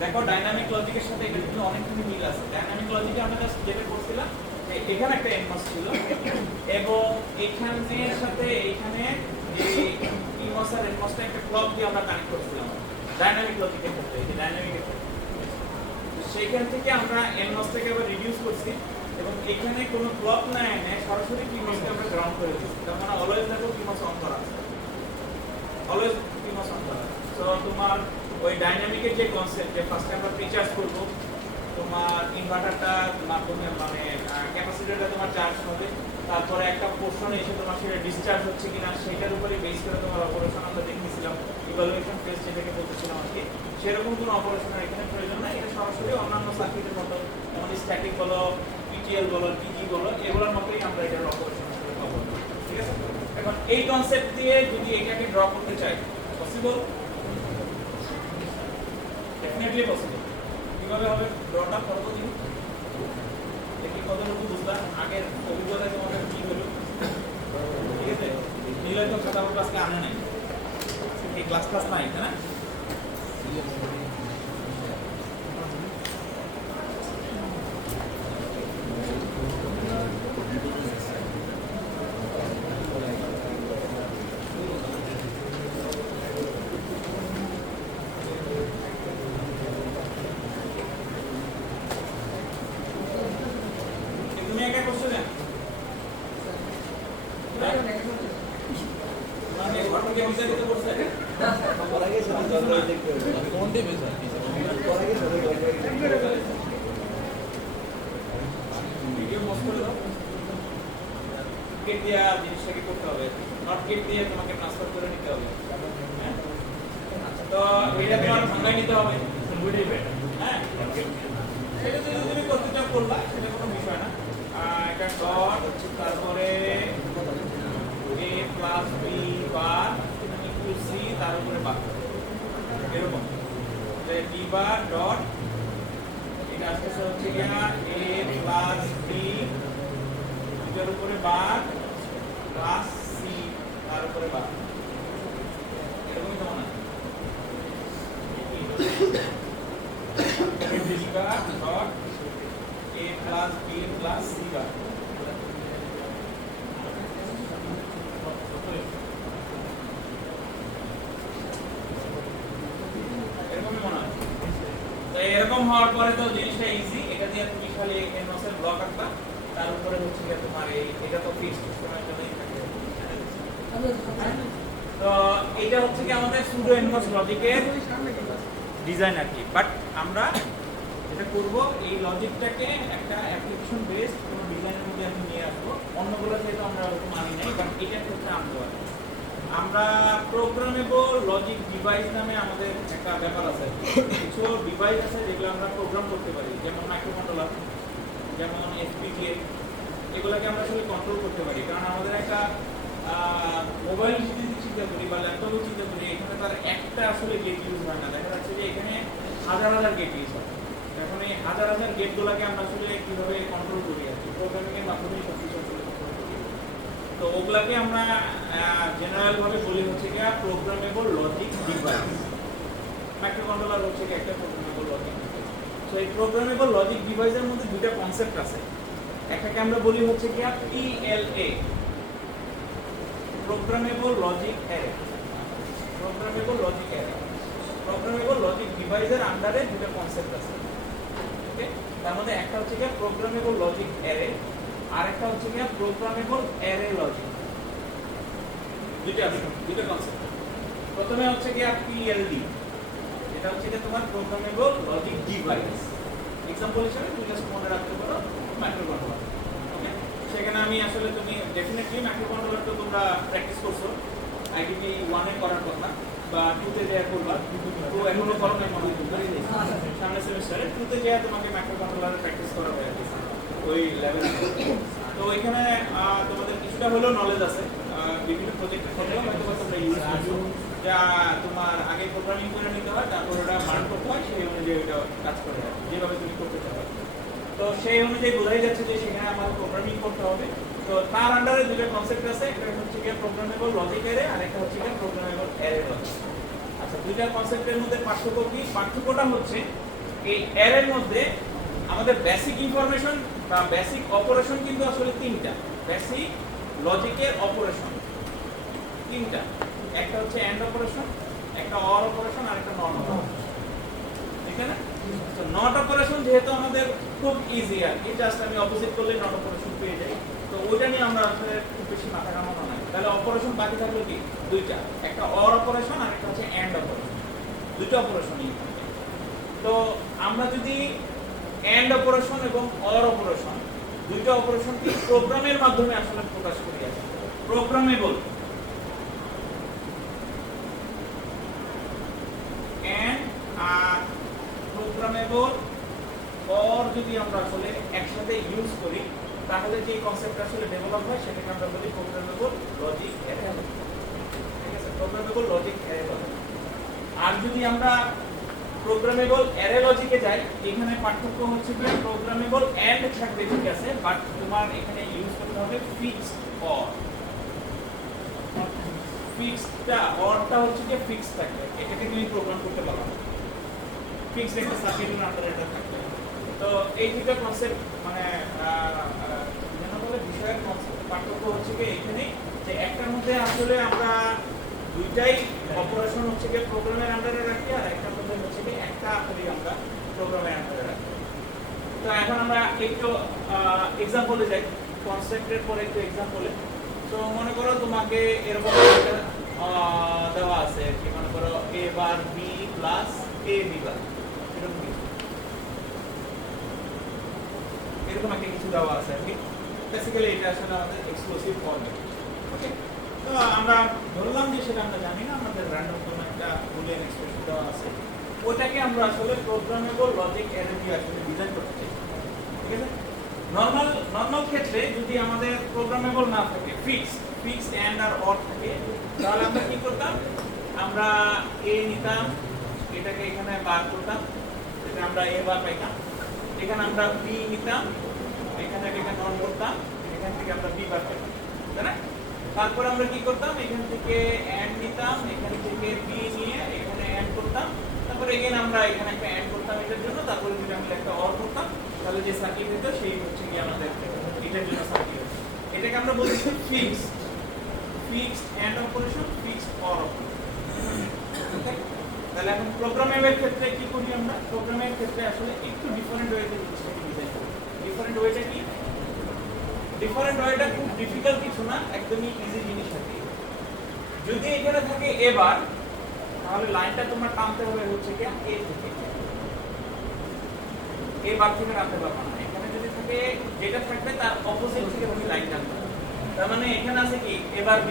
দেখো ডাইনামিক লজিকের সাথে এটা কিন্তু অনেকখানি মিল আছে। ডাইনামিক লজিকে আমরা জাস্ট যেটা করছিলাম এখানে একটা এনমস ছিল এবং এখানের সাথে এখানে এই ইমস আর এনমসটা একটা ক্লক দিয়ে আমরা কানেক্ট করছিলাম ডাইনামিক লজিকের ক্ষেত্রে। এই ডাইনামিকের ক্ষেত্রে সেইখান থেকে আমরা এনমসটাকে আবার রিডিউস করছি এবং এখানে কোনো ক্লক না এনে সরাসরি পিমসকে আমরা গ্রাউন্ড করে দিচ্ছি। তার মানে অলওয়েজ দেখো পিমস অন করা আছে, অলওয়েজ পিমস অন করা। সো তোমার ওই ডাইনামিকের যে কনসেপ্ট যে ফার্স্টে আমরা প্রিচার্জ করব, তোমার ইনভার্টারটা মাধ্যমে মানে ক্যাপাসিটরটা তোমার চার্জ হবে, তারপরে একটা পোর্শন এসে তোমার সেটা ডিসচার্জ হচ্ছে কিনা সেটার উপরে বেস করে তোমার অপারেশন আমরা দেখিয়েছিলাম, ইভালুয়েশন ফেজ যেটাকে বলতেছিলাম আজকে। সেরকম কোনো অপারেশনের এখানে প্রয়োজন নাই, এটা সরাসরি অন্যান্য সার্কিটের মতো যেমন স্ট্যাটিক বলো, পিটিএল বলো, টিজি বলো, এগুলোর মতোই আমরা এটার অপারেশন করব। ঠিক আছে? এখন এই কনসেপ্ট দিয়ে যদি এটাকে ড্র করতে চাই পসিবল? Definitely possible. কিভাবে হবে ড্রটা করব দিন দেখি কতটুকু বুঝলাম, আগের অভিজ্ঞতায় তোমাদের কি হলো। ঠিক আছে? নিলে তো খাতা ক্লাসকে আনে নাই, এই ক্লাস নাই তাই না? জিনিসটাকে করতে হবে, নট গেট দিয়ে তোমাকে ট্রান্সফার করে নিতে হবে। তো এটা তোমার ভাঙাই নিতে হবে। হ্যাঁ, সেটা যদি তুমি করতে চাও করবা, সেটা কোনো বিষয় না। এটা ডট তারপরে a plus b bar equal c তার উপরে বার এরকম যে b বার ডট এটা আসছে হচ্ছে কি না a প্লাস b এর উপরে বার প্লাস c তার উপরে বার এরকমই তো না b bar dot a plus b plus c বার এরকম হওয়ার পরে তো জিনিসটা ইজি। এটা দিয়ে তুমি খালি এনমসের ব্লক আঁকবা, তার উপরে হচ্ছে কি তোমার এটা তো ফিক্সড সিস্টেমের জন্যই থাকে। তো এটা হচ্ছে কি আমাদের সুডো এনমস লজিকের ডিজাইন আর কি। বাট আমরা যেটা করব এই লজিকটাকে একটা অ্যাপ্লিকেশন বেসড কোনো ডিজাইনের মধ্যে আমি নিয়ে আসবো। অন্যগুলো যেহেতু আমরা ওরকম মানি নাই, বাট এটার ক্ষেত্রে আনবো। আমরা প্রোগ্রামেবল লজিক ডিভাইস নামে আমাদের একটা ব্যাপার আছে। কিছু ডিভাইস আছে যেগুলো আমরা প্রোগ্রাম করতে পারি, যেমন মাইক্রোকন্ট্রোলার, যেমন এফপিজিএ, এগুলোকে আমরা আসলে কন্ট্রোল করতে পারি। কারণ আমাদের একটা মোবাইল যদি চিন্তা করি বা ল্যাপটপও চিন্তা করি, এখানে তার একটা আসলে গেট ইউজ হয় না। দেখা যাচ্ছে যে এখানে হাজার হাজার গেট ইউজ হয়। এখন এই হাজার হাজার গেটগুলোকে আমরা আসলে কীভাবে কন্ট্রোল করি আর কি, প্রোগ্রামিংয়ের মাধ্যমেই সব কিছু আসলে কন্ট্রোল করি। তো ওগুলাকে আমরা জেনারেল ভাবে বলি হচ্ছে কি প্রোগ্রামেবল লজিক ডিভাইস। মাইক্রোকন্ট্রোলার হচ্ছে কি একটা প্রোগ্রামেবল লজিক ডিভাইস। সো এই প্রোগ্রামেবল লজিক ডিভাইসের মধ্যে দুটো কনসেপ্ট আছে। একটাকে আমরা বলি হচ্ছে কি PLA, programmable logic array. Programmable logic array, programmable logic ডিভাইসের আন্ডারে দুটো কনসেপ্ট আছে। ওকে, তার মধ্যে একটা হচ্ছে কি প্রোগ্রামেবল লজিক অ্যারে, আরেকটা হচ্ছে কি প্রোগ্রামেবল অ্যারে লজিক। দুটো কনসেপ্ট। প্রথমে হচ্ছে কি পিএলডি, এটা হচ্ছে যে তোমার প্রোগ্রামেবল লজিক ডিভাইস। এক্সাম্পল হিসেবে তুমি জাস্ট মনে রাখতে পারো মাইক্রোকন্ট্রোলার। ওকে, সেখানে আমি আসলে তুমি ডেফিনেটলি মাইক্রোকন্ট্রোলার তো তোমরা প্র্যাকটিস করছো আইডিপি 1 এ করার কথা বা 2 তে দেয়া করবা, তো এখনো করো নাই মনে হয় সামনের সেমিস্টারে 2 তে দেয়া তোমাকে মাইক্রোকন্ট্রোলার প্র্যাকটিস করা হয়ে গেছে ওই লেভেলে। তো এখানে তোমাদের কিছুটা হলেও নলেজ আছে, বিভিন্ন প্রজেক্টের ক্ষেত্রেও হয়তো তোমরা ইউজ করছো, যা তোমার আগে প্রোগ্রামিং করে নিতে হয়, তারপর ওটা মার্ক করতে হয়, সেই অনুযায়ী ওটা কাজ করে যেভাবে তুমি করতে চাও। তো সেই অনুযায়ী বোঝাই যাচ্ছে যে সেখানে আমার প্রোগ্রামিং করতে হবে। তো তার আন্ডারে দুটো কনসেপ্ট আছে, একটা হচ্ছে কি প্রোগ্রামেবল লজিক অ্যারে আর একটা হচ্ছে কি প্রোগ্রামেবল অ্যারে লজিক। আচ্ছা, দুইটা কনসেপ্টের মধ্যে পার্থক্য কি? পার্থক্যটা হচ্ছে এই অ্যারের মধ্যে আমাদের বেসিক ইনফরমেশন বা বেসিক অপারেশন কিন্তু আসলে তিনটা। বেসিক লজিকের অপারেশন তিনটা, একটা হচ্ছে এন্ড অপারেশন, একটা অর অপারেশন, আর একটা নট অপারেশন। ঠিক আছে? তো নট অপারেশন যেহেতু আমাদের খুব ইজি, আর কি জাস্ট আমি অপোজিট করলে নট অপারেশন পেয়ে যাই, তো ওইটা নিয়ে আমরা আসলে খুব বেশি মাথা ঘামানো নাই। তাহলে অপারেশন বাকি থাকলো কি দুইটা, একটা অর অপারেশন আর একটা হচ্ছে এন্ড অপারেশন। দুইটা অপারেশনই। তো আমরা যদি এন্ড অপারেশন এবং অর অপারেশন দুইটা অপারেশনকে প্রোগ্রামের মাধ্যমে আসলে প্রকাশ করি, আছে প্রোগ্রামেবল এন্ড আর প্রোগ্রামেবল অর যদি আমরা আসলে একসাথে ইউজ করি, তাহলে যে কনসেপ্ট আসলে ডেভেলপ হয় সেটাকে আমরা বলি প্রোগ্রামেবল লজিক অ্যারে। ঠিক আছে? Programmable logic array. আর যদি আমরা প্রোগ্রামেবল অ্যারে লজিকে যাই, এখানে পার্থক্য হচ্ছে যে প্রোগ্রামেবল এন্ড থাকবে, ঠিক আছে, বাট তোমার এখানে ইউজ করতে হবে ফিক্সড অর। ফিক্সডটা অরটা হচ্ছে যে ফিক্সড থাকবে, এটাকে তুমি প্রোগ্রাম করতে পারো না। ফিক্সড একটা সাবজেক্টের আন্ডারে এটা থাকবে। তো এই দুটো কনসেপ্ট মানে যেন বলে বিষয়ের কনসেপ্ট পার্থক্য হচ্ছে যে এখানে যে একটার মধ্যে আসলে আমরা দুইটাই অপারেশন হচ্ছে যে প্রোগ্রামের আন্ডারে রাখি, আর একটার মধ্যে হচ্ছে যে একটা আসলে আমরা প্রোগ্রামের আন্ডারে রাখি। তো এখন আমরা একটু এক্সাম্পলে যাই, কনসেপ্টের পরে একটু এক্সাম্পলে। তো মনে করো তোমাকে এরকম একটা দেওয়া আছে, কি মনে করো a bar b plus a b বার, এরকম কিছু, এরকম একটা কিছু দেওয়া আছে আর কি। বেসিক্যালি এটা আসলে আমাদের এক্সক্লুসিভ ফরম্যাট। ওকে, তো আমরা ধরলাম যে সেটা আমরা জানি না, আমাদের র্যান্ডম কোনো একটা বুলিয়ান এক্সপ্রেশন দেওয়া আছে, ওটাকে আমরা আসলে প্রোগ্রামেবল লজিক অ্যারে দিয়ে আসলে ডিজাইন করতে চাই। ঠিক আছে? নরমাল ক্ষেত্রে যদি আমাদের প্রোগ্রামেবল না থাকে, ফিক্সড এন্ড আর অর থাকে, তাহলে আমরা কি করতাম, আমরা a নিতাম, এটাকে এখানে বার করতাম, এটা আমরা a বার পাইতাম, এখানে আমরা b নিতাম, এখানে এটাকে নট করতাম, এখান থেকে আমরা b বার পেতাম, তাই না? তারপর আমরা কি করতাম, এখান থেকে এন্ড নিতাম, এখান থেকে b নিয়ে এখানে এন্ড করতাম, তারপর এগেইন আমরা এখানে একটা এন্ড করতাম এটার জন্য, তারপরে যদি আমরা একটা অর করতাম, তাহলে যে সার্কিট হতো সেই হচ্ছে কি আমাদের এটার জন্য সার্কিট। এটাকে আমরা বলছি fixed and operation, fixed or operation. তাহলে এখন প্রোগ্রামের ক্ষেত্রে কি করি আমরা, প্রোগ্রামের ক্ষেত্রে আসলে একটু ডিফারেন্ট ওয়েতে জিনিসটাকে ডিজাইন করি। ডিফারেন্ট ওয়েটা কি? ডিফারেন্ট ওয়েটা খুব ডিফিকাল্ট কিছু না, একদমই ইজি জিনিস থাকে। যদি এখানে থাকে a বার, তাহলে লাইনটা তোমার টানতে হবে হচ্ছে কি a থেকে, a বার থেকে টানতে পারবে না। এখানে যদি থাকে যেটা থাকবে তার অপোজিট থেকে তুমি লাইন টানতে হবে। তার মানে এখানে আছে কি a বার b,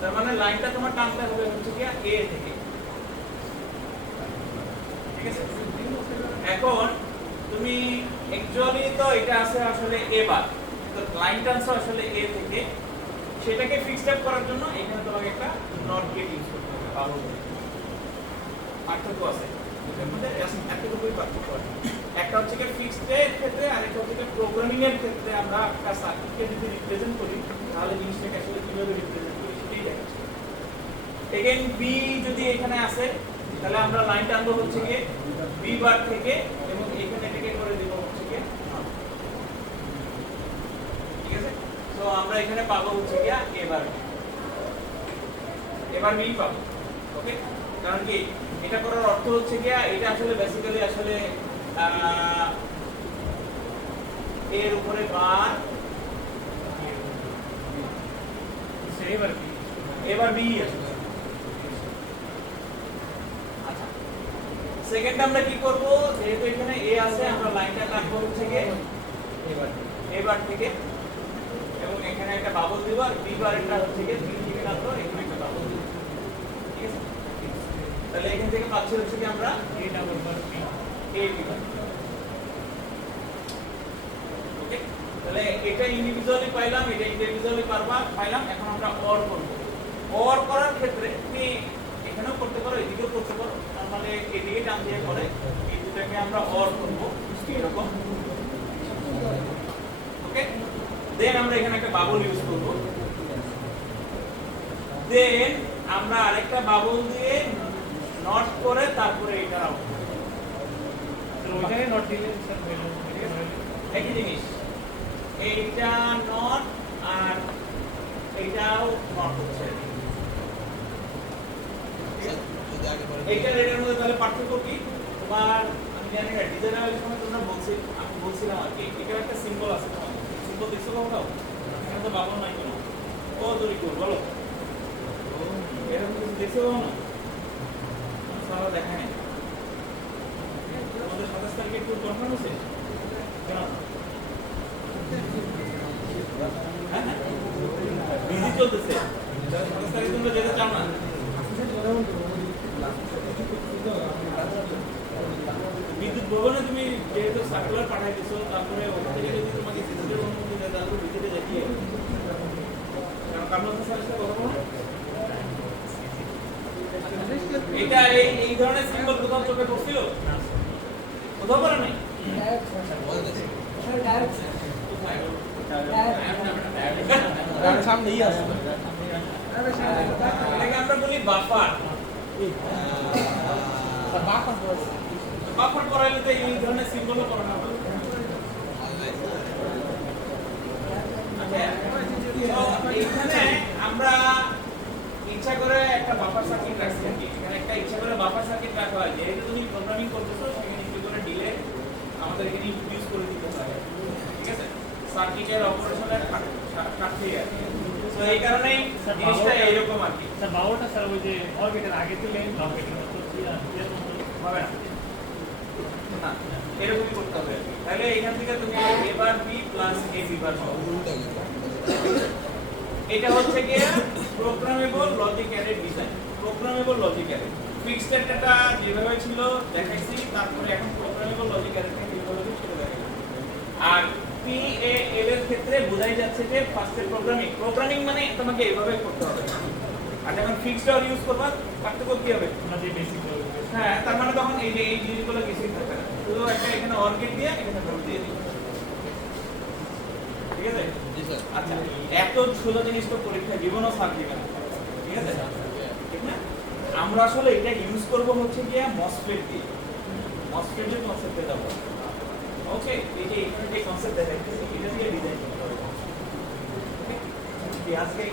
তার মানে লাইনটা তোমার টানতে হবে হচ্ছে কি a থেকে। ঠিক আছে? এখন তুমি অ্যাকচুয়ালি তো এটা আছে আসলে a বার, তো লাইন টানছো আসলে a থেকে, সেটাকে ফিক্সড আপ করার জন্য এখানে তোমাকে একটা নট গেট ইউজ করতে হবে। পাবো পার্থক্য আছে এর মধ্যে, জাস্ট এতটুকুই পার্থক্য আছে। একটা হচ্ছে কি ফিক্সড এর ক্ষেত্রে, আর একটা হচ্ছে কি প্রোগ্রামিং এর ক্ষেত্রে আমরা একটা সার্কিটকে যদি রিপ্রেজেন্ট করি, তাহলে জিনিসটাকে আসলে কিভাবে রিপ্রেজেন্ট করি সেটাই দেখাচ্ছি। এগেইন বি যদি এখানে আসে, তাহলে আমরা লাইন টানবো হচ্ছে কি বি বার থেকে, এবং এখানে এটাকে করে দেব হচ্ছে কি, ঠিক আছে? তো আমরা এখানে পাবো হচ্ছে কি এবার বি পাবো। ওকে, কারণ কি এটা করার অর্থ হচ্ছে কি এটা আসলে বেসিক্যালি আসলে এর উপরে বার, এবার বি আছে। আচ্ছা, সেকেন্ড আমরা কি করব, যেহেতু এখানে এ আছে, আমরা লাইনটা কাটবো হচ্ছে কি এবার থেকে, এবং এখানে একটা বাবল দিব, আর বি বার এটা হচ্ছে কি বি থেকে কাটবো, এখানে একটা বাবল দিব। ঠিক আছে? তাহলে এখান থেকে পাচ্ছি হচ্ছে কি আমরা a double bar b, a b bar. Okay, তাহলে এটা ইন্ডিভিজুয়ালি পাইলাম, এটা ইন্ডিভিজুয়ালি পাইলাম। এখন আমরা অর করব। অর করার ক্ষেত্রে তুমি এখানেও করতে পারো, এদিকেও করতে পারো, মানে এদিকে টান দিয়ে করে এই দুটাকে আমরা অর করব এরকম। ওকে, দেন আমরা এখানে একটা বাবল ইউজ করব, দেন আমরা আরেকটা বাবল দিয়ে নট করে তারপরে এটা আউট করব। ওইখানে নট দিলে স্যার একই জিনিস, এইটা নট আর এইটাও নট হচ্ছে। এইটার এটার মধ্যে তাহলে পার্থক্য কি? তোমার আমি জানি না, ডিজাইনের সময় তোমরা আমি বলছিলাম আর কি, এটার একটা সিম্বল আছে, তোমার সিম্বল দেখছো কোথাও? এখানে তো বাবল নাই কেন? ও তৈরি করবো বলো, এরকম কিছু দেখছো না? সারা দেখা নেই তোমাদের 27 তারিখে একটু কনফার্ম হয়েছে কেন? হ্যাঁ বিজি চলতেছে, 27 তারিখে তোমরা যেতে চাও না? বিদ্যুৎ ভবনে তুমি যেহেতু সার্কুলার পাঠাই দিছো, তারপরে ওখান থেকে যদি তোমাকে ভিজিটের অনুমতি দেয় তাহলে ভিজিটে যাচ্ছি, কারণ কামরুল স্যারের সাথে কথা বলো। এটা এই ধরনের সিম্বল কোথাও চোখে পড়ছিল? কোথাও পড়ে নাই? সামনেই আছে, এটাকে আমরা বলি বাফার। বাফার করাইলে তো এই ধরনের সিম্বলও করানো হবে। এখানে আমরা ইচ্ছা করে একটা বাফার সার্কিট রাখছি আর কি, এখানে একটা ইচ্ছা করে বাফার সার্কিট রাখা হয়, যেহেতু তুমি প্রোগ্রামিং করতেছো সেখানে একটু করে ডিলে আমাদের এখানে ইন্ট্রোডিউস করে দিতে হয়, ঠিক আছে, সার্কিটের অপারেশনের স্বার্থে আর কি। তো এই কারণেই জিনিসটা এইরকম আর কি। স্যার বাবুটা স্যার ওই যে অরবিটের আগে থেকে লকেটের মতো হবে না, না এরকমই করতে হবে। তাহলে এখান থেকে তুমি a bar b plus a b bar পাবো। এটা হচ্ছে কি programmable logic array design. Programmable logic array fixed ডেটাটা যেভাবে ছিল দেখাইছি, তারপরে এখন প্রোগ্রামেবল লজিক অ্যারেটা কিভাবে হবে সেটা দেখাই। আর PAL এর ক্ষেত্রে বোঝাই যাচ্ছে যে ফার্স্টে প্রোগ্রামিং মানে তোমাকে এইভাবে করতে হবে। আর যখন ফিক্সড অর ইউজ করবা পার্থক্য কি হবে? আমাদের বেসিক হ্যাঁ, তার মানে তখন এই যে এই জিনিসগুলো কিছুই থাকবে না, শুধু একটা এখানে অর গেট দিয়ে এখানে ভোল্ট দিয়ে দিই, ঠিক আছে? জি স্যার। আচ্ছা, এত ছোট জিনিস তো পরীক্ষা জীবনও ছাড় দিবে না, ঠিক আছে? ঠিক না? আমরা আসলে এটা ইউজ করব হচ্ছে গিয়ে মসফেট দিয়ে, মসফেটের কনসেপ্টে যাব। ওকে, এই যে এখানে যে কনসেপ্ট দেখাইতেছি এটা দিয়ে ডিজাইন করতে হবে। ওকে, আজকে